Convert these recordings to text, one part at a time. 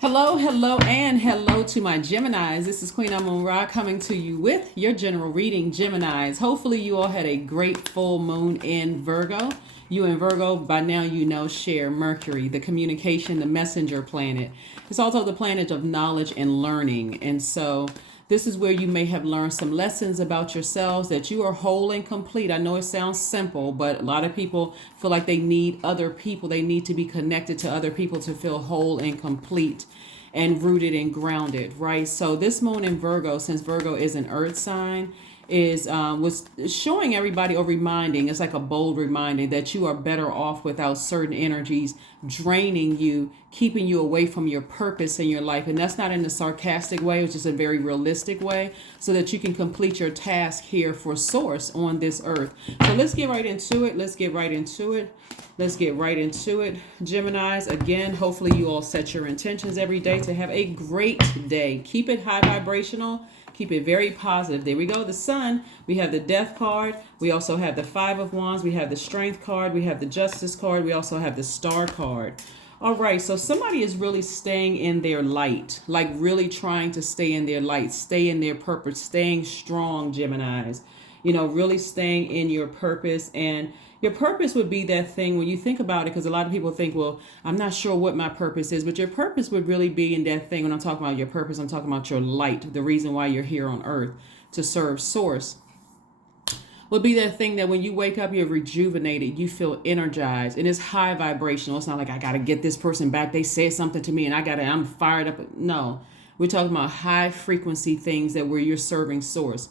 Hello, hello, and hello to my Geminis. This is Queen Amun Ra coming to you with your general reading, Geminis. Hopefully you all had a great full moon in Virgo. You in Virgo, by now you know, share Mercury, the communication, the messenger planet. It's also the planet of knowledge and learning. And so this is where you may have learned some lessons about yourselves, that you are whole and complete. I know it sounds simple, but a lot of people feel like they need other people. They need to be connected to other people to feel whole and complete and rooted and grounded, right? So this moon in Virgo, since Virgo is an earth sign, is was showing everybody or reminding, it's like a bold reminder that you are better off without certain energies draining you, keeping you away from your purpose in your life. And that's not in a sarcastic way, it's just a very realistic way, so that you can complete your task here for source on this earth. So let's get right into it. Let's get right into it. Geminis, again, hopefully you all set your intentions every day to have a great day. Keep it high vibrational. Keep it very positive. There we go. The sun. We have the death card. We also have the 5 of wands. We have the strength card. We have the justice card. We also have the star card. All right. So somebody is really staying in their light, like really trying to stay in their light, stay in their purpose, staying strong, Geminis. You know, really staying in your purpose. And your purpose would be that thing when you think about it, because a lot of people think, well, I'm not sure what my purpose is, but your purpose would really be in that thing. When I'm talking about your purpose, I'm talking about your light, the reason why you're here on earth, to serve source. Would be that thing that when you wake up, you're rejuvenated, you feel energized, and it's high vibrational. It's not like I got to get this person back. They said something to me and I'm fired up. No, we're talking about high frequency things that where you're serving source.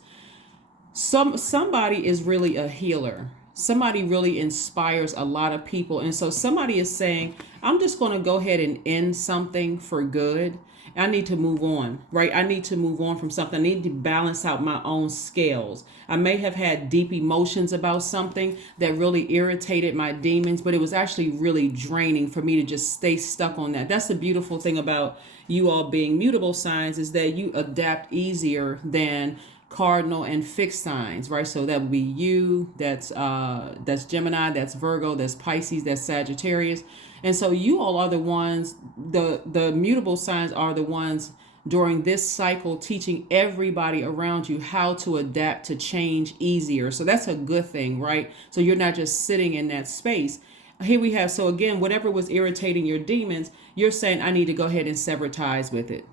Somebody is really a healer. Somebody really inspires a lot of people. And so somebody is saying, I'm just going to go ahead and end something for good. I need to move on, right? I need to move on from something. I need to balance out my own scales. I may have had deep emotions about something that really irritated my demons, but it was actually really draining for me to just stay stuck on that. That's the beautiful thing about you all being mutable signs, is that you adapt easier than cardinal and fixed signs, right? So that would be you, that's Gemini, that's Virgo, that's Pisces, that's Sagittarius. And so you all are the ones, the mutable signs are the ones during this cycle teaching everybody around you how to adapt to change easier. So that's a good thing, right? So you're not just sitting in that space. Here we have, so again, whatever was irritating your demons, you're saying, I need to go ahead and sever ties with it.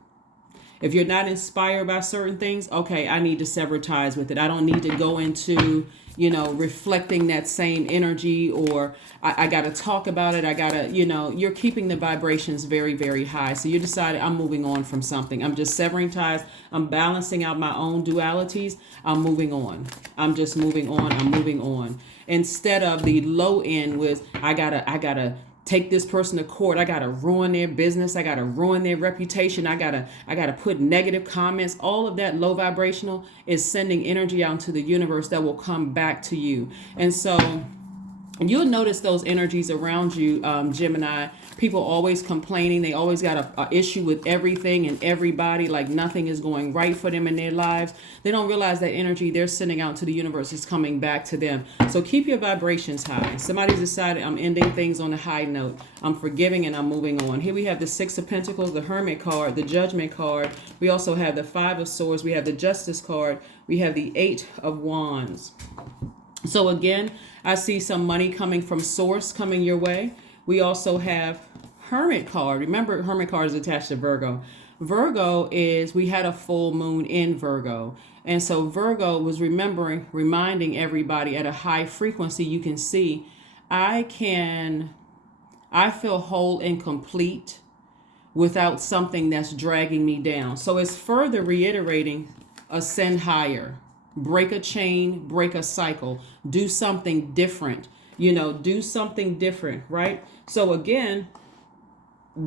If you're not inspired by certain things, okay, I need to sever ties with it. I don't need to go into, reflecting that same energy, or I got to talk about it. I got to, you're keeping the vibrations very, very high. So you decided, I'm moving on from something. I'm just severing ties. I'm balancing out my own dualities. I'm moving on. I'm just moving on. I'm moving on. Instead of the low end was, I gotta take this person to court. I gotta ruin their business. I gotta ruin their reputation. I gotta put negative comments. All of that low vibrational is sending energy out into the universe that will come back to you. And so you'll notice those energies around you, Gemini. People always complaining. They always got a issue with everything and everybody, like nothing is going right for them in their lives. They don't realize that energy they're sending out to the universe is coming back to them. So keep your vibrations high. Somebody's decided, I'm ending things on a high note. I'm forgiving and I'm moving on. Here we have the 6 of Pentacles, the Hermit card, the Judgment card. We also have the 5 of Swords. We have the Justice card. We have the 8 of Wands. So again, I see some money coming from source coming your way. We also have Hermit card. Remember, Hermit card is attached to Virgo. Virgo is, we had a full moon in Virgo. And so Virgo was reminding everybody at a high frequency, you can see, I feel whole and complete without something that's dragging me down. So it's further reiterating, ascend higher. Break a chain, break a cycle, do something different, do something different, right? So again,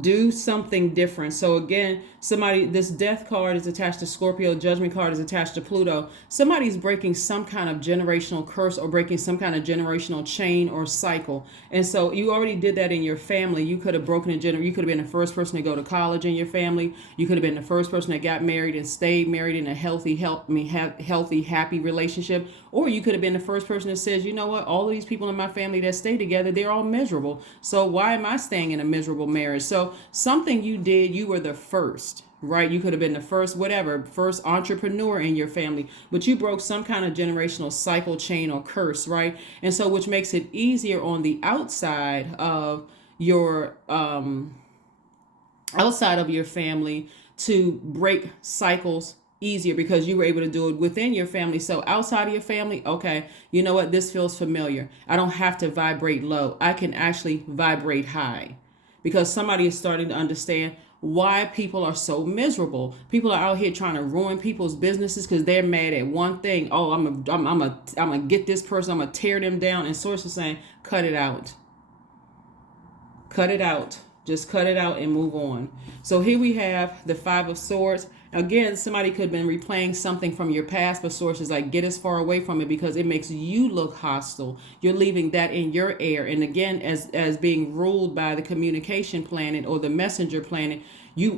do something different. So again, this death card is attached to Scorpio, Judgment card is attached to Pluto. Somebody's breaking some kind of generational curse or breaking some kind of generational chain or cycle. And so you already did that in your family. You could have broken you could have been the first person to go to college in your family. You could have been the first person that got married and stayed married in a healthy, happy relationship. Or you could have been the first person that says, you know what, all of these people in my family that stay together, they're all miserable. So why am I staying in a miserable marriage? So So something you did, you were the first, right? You could have been the first, whatever, first entrepreneur in your family, but you broke some kind of generational cycle, chain, or curse, right? And so, which makes it easier on the outside of your family to break cycles easier because you were able to do it within your family. So outside of your family, okay, you know what? This feels familiar. I don't have to vibrate low. I can actually vibrate high because somebody is starting to understand why people are so miserable. People are out here trying to ruin people's businesses because they're mad at one thing. Oh, I'm gonna get this person. I'm gonna tear them down. And source is saying, cut it out. Cut it out. Just cut it out and move on. So here we have the Five of Swords. Again, somebody could have been replaying something from your past, but source is like, get as far away from it because it makes you look hostile. You're leaving that in your air. And again, as being ruled by the communication planet or the messenger planet,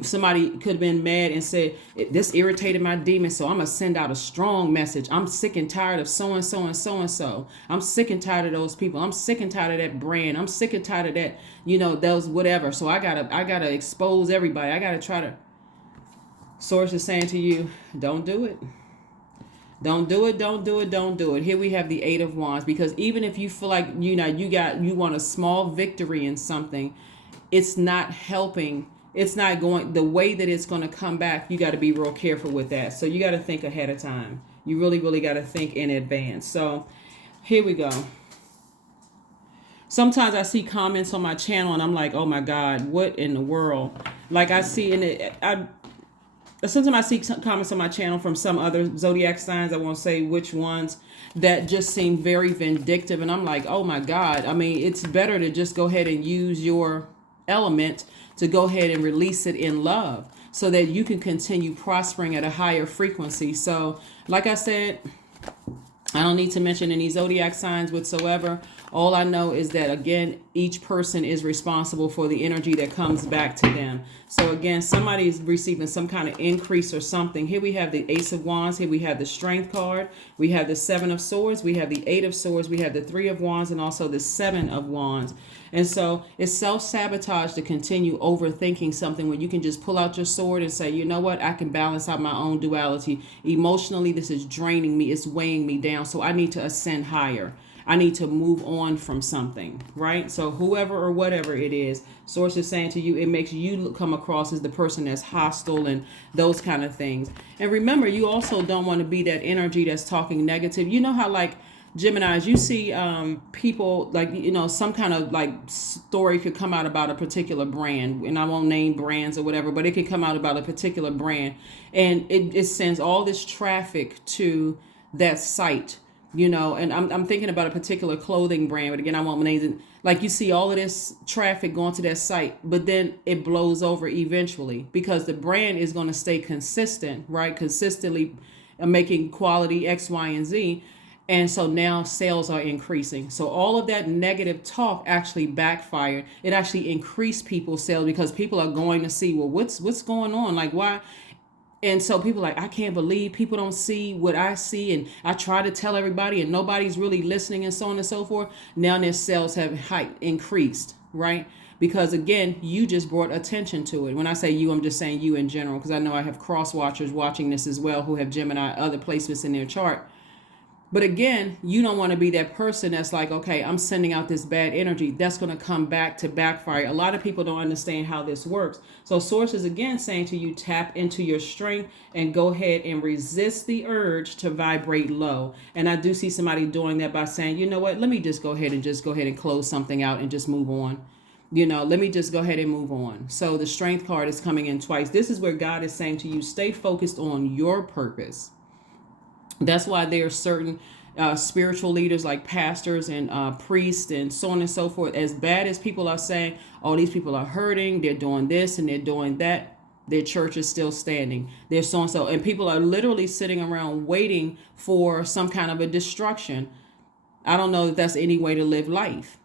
somebody could have been mad and said, this irritated my demon, so I'm going to send out a strong message. I'm sick and tired of so-and-so and so-and-so. I'm sick and tired of those people. I'm sick and tired of that brand. I'm sick and tired of that, those whatever. So I gotta expose everybody. I got to try to. Source is saying to you, don't do it. Don't do it, don't do it, don't do it. Here we have the Eight of Wands, because even if you feel like, you want a small victory in something, it's not helping. It's not going the way that it's going to come back. You got to be real careful with that. So you got to think ahead of time. You really, really got to think in advance. So here we go. Sometimes I see comments on my channel and I'm like, oh my God, what in the world? Like I see sometimes I see comments on my channel from some other zodiac signs. I won't say which ones, that just seem very vindictive. And I'm like, oh my God. I mean, it's better to just go ahead and use your element to go ahead and release it in love so that you can continue prospering at a higher frequency. So like I said, I don't need to mention any zodiac signs whatsoever. All I know is that, again, each person is responsible for the energy that comes back to them. So again, somebody is receiving some kind of increase or something. Here we have the Ace of Wands. Here we have the Strength card. We have the Seven of Swords. We have the Eight of Swords. We have the Three of Wands and also the Seven of Wands. And so it's self-sabotage to continue overthinking something when you can just pull out your sword and say, you know what, I can balance out my own duality. Emotionally, this is draining me. It's weighing me down. So I need to ascend higher. I need to move on from something, right? So whoever or whatever it is, source is saying to you, it makes you come across as the person that's hostile and those kind of things. And remember, you also don't want to be that energy that's talking negative. You know how like Geminis, you see people like, some kind of like story could come out about a particular brand, and I won't name brands or whatever, but it could come out about a particular brand, and it sends all this traffic to that site. And I'm thinking about a particular clothing brand, but again, I won't name it. Like you see all of this traffic going to that site, but then it blows over eventually because the brand is going to stay consistent, right? Consistently making quality X, Y, and Z. And so now sales are increasing. So all of that negative talk actually backfired. It actually increased people's sales because people are going to see, well, what's going on? Like, why? And so people are like, I can't believe people don't see what I see. And I try to tell everybody and nobody's really listening and so on and so forth. Now their sales have increased, right? Because again, you just brought attention to it. When I say you, I'm just saying you in general, because I know I have cross watchers watching this as well who have Gemini, other placements in their chart. But again, you don't want to be that person that's like, okay, I'm sending out this bad energy. That's going to come back to backfire. A lot of people don't understand how this works. So source is again saying to you, tap into your strength and go ahead and resist the urge to vibrate low. And I do see somebody doing that by saying, you know what, let me just go ahead and close something out and just move on. Let me just go ahead and move on. So the Strength card is coming in twice. This is where God is saying to you, stay focused on your purpose. That's why there are certain spiritual leaders like pastors and priests and so on and so forth. As bad as people are saying, oh, these people are hurting, they're doing this and they're doing that, their church is still standing. They're so and so. And people are literally sitting around waiting for some kind of a destruction. I don't know if that's any way to live life.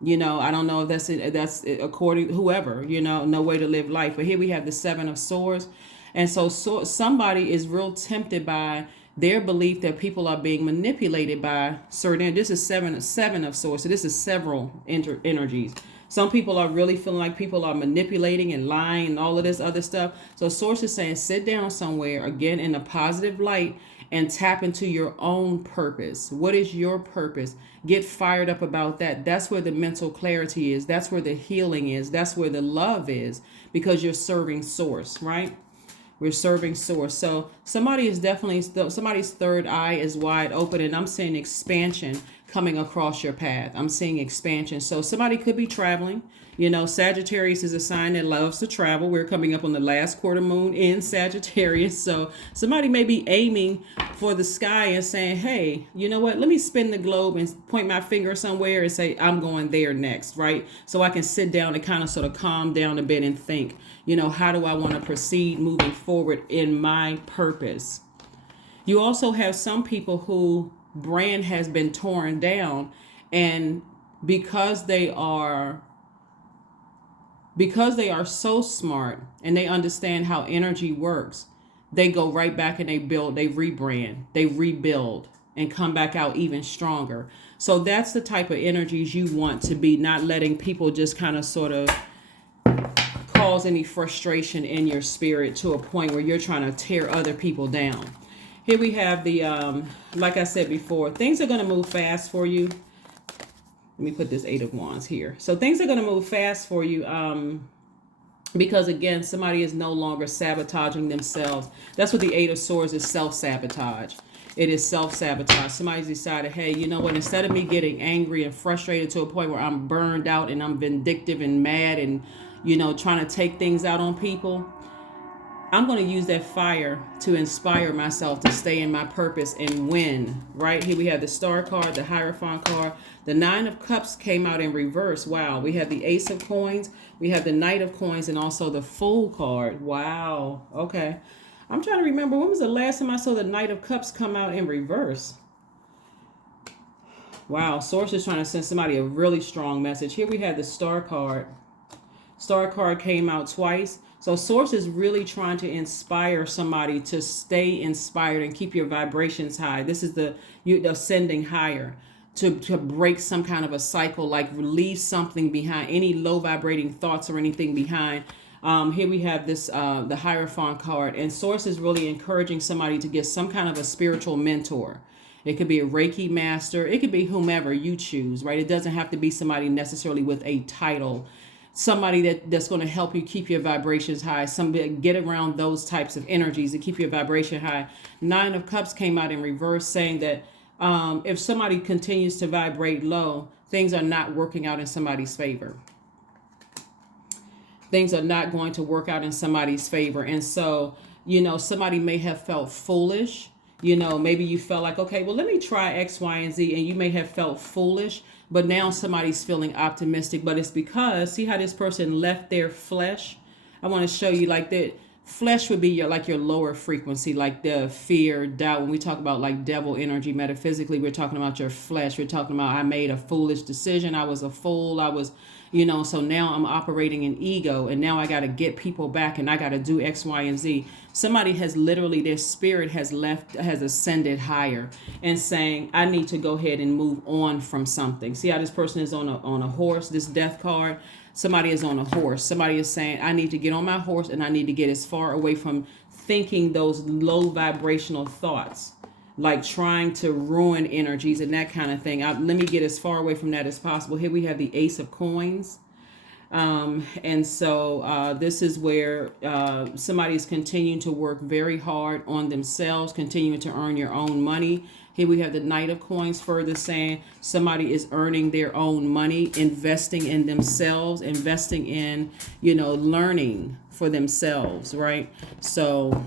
I don't know if that's according to whoever, no way to live life. But here we have the Seven of Swords. And so somebody is real tempted by their belief that people are being manipulated by certain. This is seven of swords. So this is several energies. Some people are really feeling like people are manipulating and lying and all of this other stuff. So source is saying sit down somewhere again in a positive light and tap into your own purpose. What is your purpose? Get fired up about that. That's where the mental clarity is. That's where the healing is. That's where the love is, because you're serving source, right? We're serving source. So somebody is definitely, somebody's third eye is wide open, and I'm seeing expansion coming across your path. I'm seeing expansion. So somebody could be traveling. You know, Sagittarius is a sign that loves to travel. We're coming up on the last quarter moon in Sagittarius. So somebody may be aiming for the sky and saying, hey, you know what? Let me spin the globe and point my finger somewhere and say, I'm going there next, right? So I can sit down and kind of sort of calm down a bit and think, you know, how do I want to proceed moving forward in my purpose? You also have some people who brand has been torn down, and because they are so smart and they understand how energy works, they go right back and they rebrand, they rebuild, and come back out even stronger. So that's the type of energies you want to be, not letting people just kind of sort of cause any frustration in your spirit to a point where you're trying to tear other people down. Here we have the, like I said before, things are going to move fast for you. Let me put this 8 of Wands here. So things are going to move fast for you because, again, somebody is no longer sabotaging themselves. That's what the 8 of Swords is, self-sabotage. It is self-sabotage. Somebody's decided, hey, you know what? Instead of me getting angry and frustrated to a point where I'm burned out and I'm vindictive and mad and, you know, trying to take things out on people, I'm going to use that fire to inspire myself to stay in my purpose and win. Right here we have the Star card, the Hierophant card. The 9 of Cups came out in reverse. Wow. We have the Ace of Coins. We have the Knight of Coins and also the Fool card. Wow. Okay. I'm trying to remember, when was the last time I saw the Knight of Cups come out in reverse? Wow. Source is trying to send somebody a really strong message. Here we have the Star card. Star card came out twice. So source is really trying to inspire somebody to stay inspired and keep your vibrations high. This is the ascending higher, to break some kind of a cycle, like leave something behind, any low vibrating thoughts or anything behind. Here we have this, the Hierophant card, and source is really encouraging somebody to get some kind of a spiritual mentor. It could be a Reiki master. It could be whomever you choose, right? It doesn't have to be somebody necessarily with a title. Somebody that's going to help you keep your vibrations high. Somebody get around those types of energies to keep your vibration high. 9 of Cups came out in reverse, saying that if somebody continues to vibrate low, things are not working out in somebody's favor. Things are not going to work out in somebody's favor. And so, you know, somebody may have felt foolish. You know, maybe you felt like, okay, well, let me try X, Y, and Z. And you may have felt foolish. But now somebody's feeling optimistic, but it's because, see how this person left their flesh? I want to show you, like, the flesh would be your lower frequency, like the fear, doubt. When we talk about like devil energy metaphysically, we're talking about your flesh. We're talking about, I made a foolish decision. I was a fool. I was, you know, so now I'm operating in ego, and now I got to get people back, and I got to do X, Y, and Z. Somebody has literally, their spirit has ascended higher and saying, I need to go ahead and move on from something. See how this person is on a horse, this death card. Somebody is on a horse. Somebody is saying, I need to get on my horse, and I need to get as far away from thinking those low vibrational thoughts, like trying to ruin energies and that kind of thing. Let me get as far away from that as possible. Here we have the Ace of Coins. And so this is where somebody is continuing to work very hard on themselves, continuing to earn your own money. Here we have the Knight of Coins, further saying somebody is earning their own money, investing in themselves, investing in, you know, learning for themselves, right? So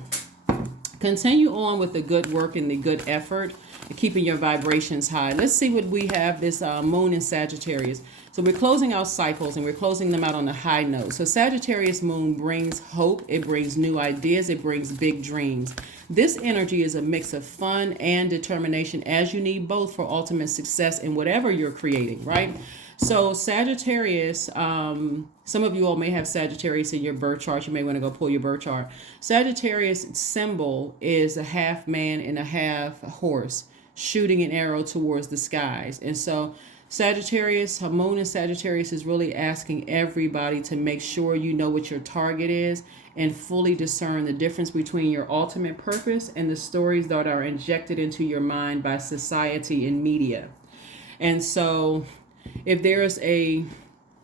continue on with the good work and the good effort, keeping your vibrations high. Let's see what we have, this moon in Sagittarius. So we're closing out cycles, and we're closing them out on a high note. So Sagittarius moon brings hope. It brings new ideas. It brings big dreams. This energy is a mix of fun and determination, as you need both for ultimate success in whatever you're creating, right? So Sagittarius, some of you all may have Sagittarius in your birth chart. You may want to go pull your birth chart. Sagittarius symbol is a half man and a half horse shooting an arrow towards the skies. And so Sagittarius, her moon in Sagittarius is really asking everybody to make sure you know what your target is and fully discern the difference between your ultimate purpose and the stories that are injected into your mind by society and media. And so if there is a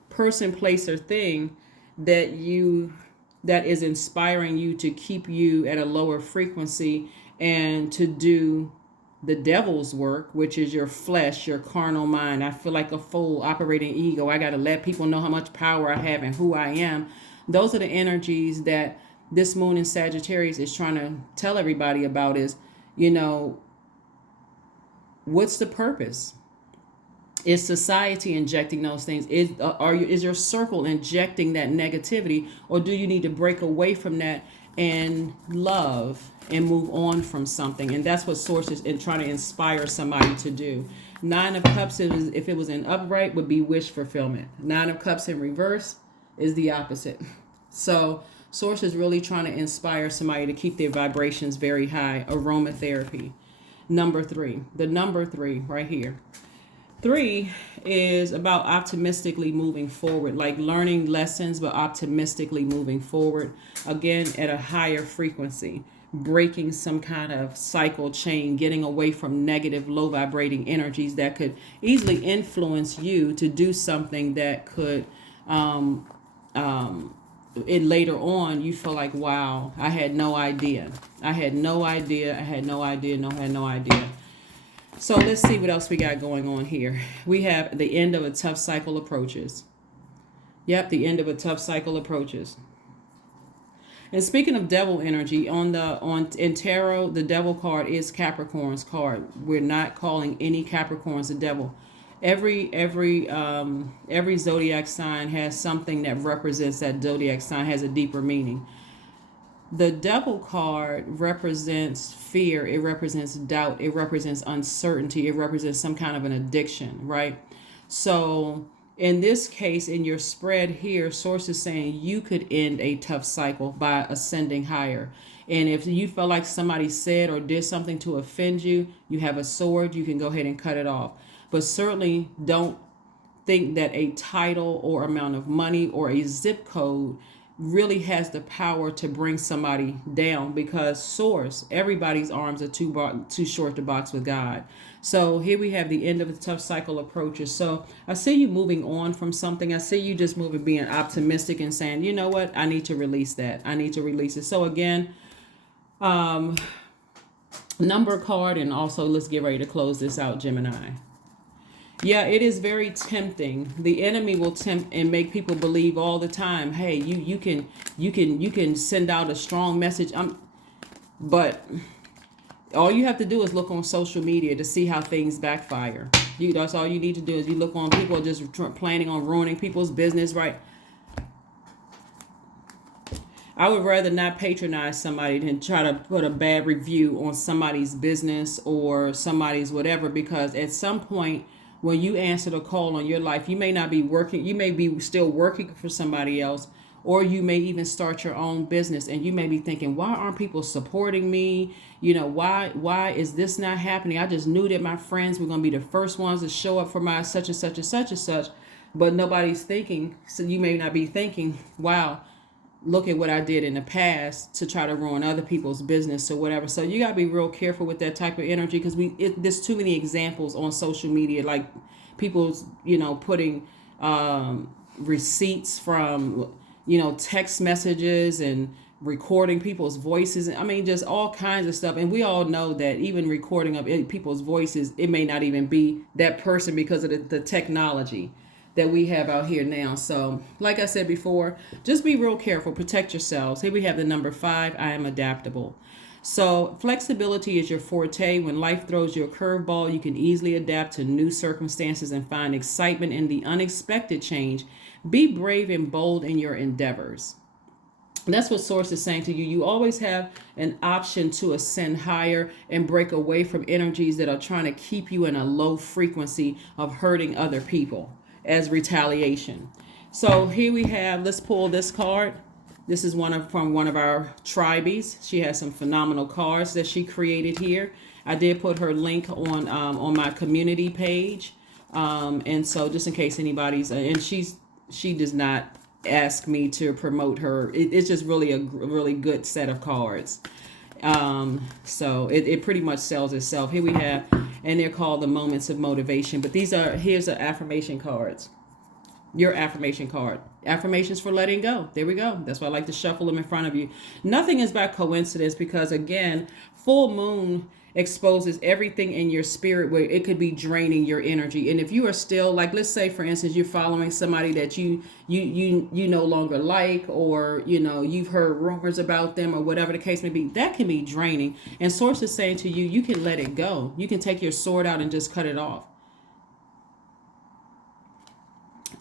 person, place, or thing that is inspiring you to keep you at a lower frequency and to do the devil's work, which is your flesh, your carnal mind. I feel like a full operating ego. I got to let people know how much power I have and who I am. Those are the energies that this moon in Sagittarius is trying to tell everybody about is, what's the purpose? Is society injecting those things? Is your circle injecting that negativity, or do you need to break away from that and love and move on from something? And that's what Source is trying to inspire somebody to do. Nine of Cups, if it was in upright, would be wish fulfillment. Nine of Cups in reverse is the opposite. So Source is really trying to inspire somebody to keep their vibrations very high. Aromatherapy. Number 3. The number 3 right here. 3 is about optimistically moving forward, like learning lessons, but optimistically moving forward. Again, at a higher frequency, breaking some kind of cycle chain, getting away from negative, low vibrating energies that could easily influence you to do something that could, later on, you feel like, wow, I had no idea. I had no idea. So let's see what else we got going on here. We have the end of a tough cycle approaches. Yep, the end of a tough cycle approaches. And speaking of devil energy, in tarot, the devil card is Capricorn's card. We're not calling any Capricorns the devil. Every zodiac sign has something that represents that zodiac sign, has a deeper meaning. The devil card represents fear. It represents doubt. It represents uncertainty. It represents some kind of an addiction, right? So in this case, in your spread here, Source is saying you could end a tough cycle by ascending higher. And if you feel like somebody said or did something to offend you, you have a sword, you can go ahead and cut it off. But certainly don't think that a title or amount of money or a zip code really has the power to bring somebody down, because Source, everybody's arms are too short to box with God. So here we have the end of the tough cycle approaches. So I see you moving on from something. I see you just moving, being optimistic and saying, you know what, I need to release that. I need to release it. So again, number card, and also let's get ready to close this out, Gemini. Yeah, it is very tempting. The enemy will tempt and make people believe all the time, hey, you can send out a strong message. But all you have to do is look on social media to see how things backfire. That's all you need to do is you look on people just planning on ruining people's business, right? I would rather not patronize somebody than try to put a bad review on somebody's business or somebody's whatever, because at some point, when you answer the call on your life, you may not be working, you may be still working for somebody else, or you may even start your own business, and you may be thinking, why aren't people supporting me? Why is this not happening? I just knew that my friends were going to be the first ones to show up for my such and such and such and such, but nobody's thinking, so you may not be thinking, wow, look at what I did in the past to try to ruin other people's business or whatever. So you got to be real careful with that type of energy, because there's too many examples on social media, like people, putting receipts from, text messages and recording people's voices. I mean, just all kinds of stuff. And we all know that even recording of people's voices, it may not even be that person because of the technology that we have out here now. So like I said before, just be real careful, protect yourselves. Here we have the number 5, I am adaptable. So flexibility is your forte. When life throws you a curveball, you can easily adapt to new circumstances and find excitement in the unexpected change. Be brave and bold in your endeavors. That's what Source is saying to you. You always have an option to ascend higher and break away from energies that are trying to keep you in a low frequency of hurting other people as retaliation. So here we have, let's pull this card. This is from one of our tribees. She has some phenomenal cards that she created here. I did put her link on my community page. And so just in case anybody's, and she does not ask me to promote her. It's just really a really good set of cards. So it pretty much sells itself. Here we have, and they're called the moments of motivation. But here's the affirmation cards. Your affirmation card. Affirmations for letting go. There we go. That's why I like to shuffle them in front of you. Nothing is by coincidence, because again, full moon exposes everything in your spirit where it could be draining your energy. And if you are still, like, let's say for instance you're following somebody that you no longer like, or you've heard rumors about them, or whatever the case may be, that can be draining. And source is saying to you, you can let it go. You can take your sword out and just cut it off.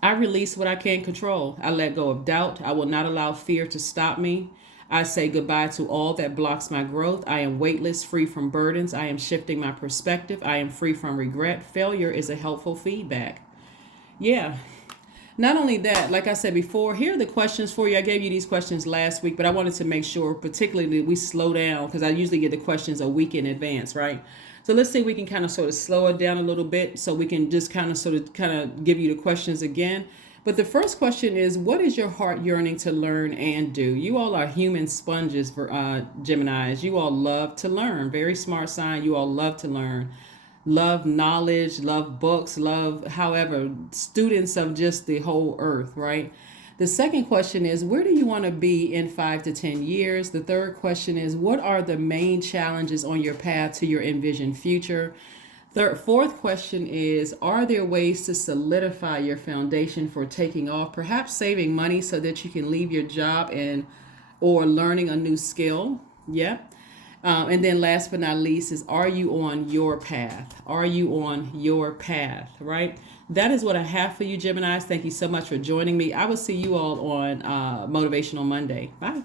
I release what I can't control. I let go of doubt. I will not allow fear to stop me. I say goodbye to all that blocks my growth. I am weightless, free from burdens. I am shifting my perspective. I am free from regret. Failure is a helpful feedback. Yeah. Not only that, like I said before, here are the questions for you. I gave you these questions last week, but I wanted to make sure particularly we slow down, because I usually get the questions a week in advance, right? So let's see if we can kind of sort of slow it down a little bit, so we can just kind of give you the questions again. But the first question is, what is your heart yearning to learn and do? You all are human sponges for Geminis. You all love to learn. Very smart sign. You all love to learn. Love knowledge, love books, love, however, students of just the whole earth, right? The second question is, where do you want to be in 5 to 10 years? The third question is, what are the main challenges on your path to your envisioned future? Fourth question is, are there ways to solidify your foundation for taking off, perhaps saving money so that you can leave your job or learning a new skill? Yep. And then last but not least is, are you on your path? Are you on your path, right? That is what I have for you, Geminis. Thank you so much for joining me. I will see you all on Motivational Monday. Bye.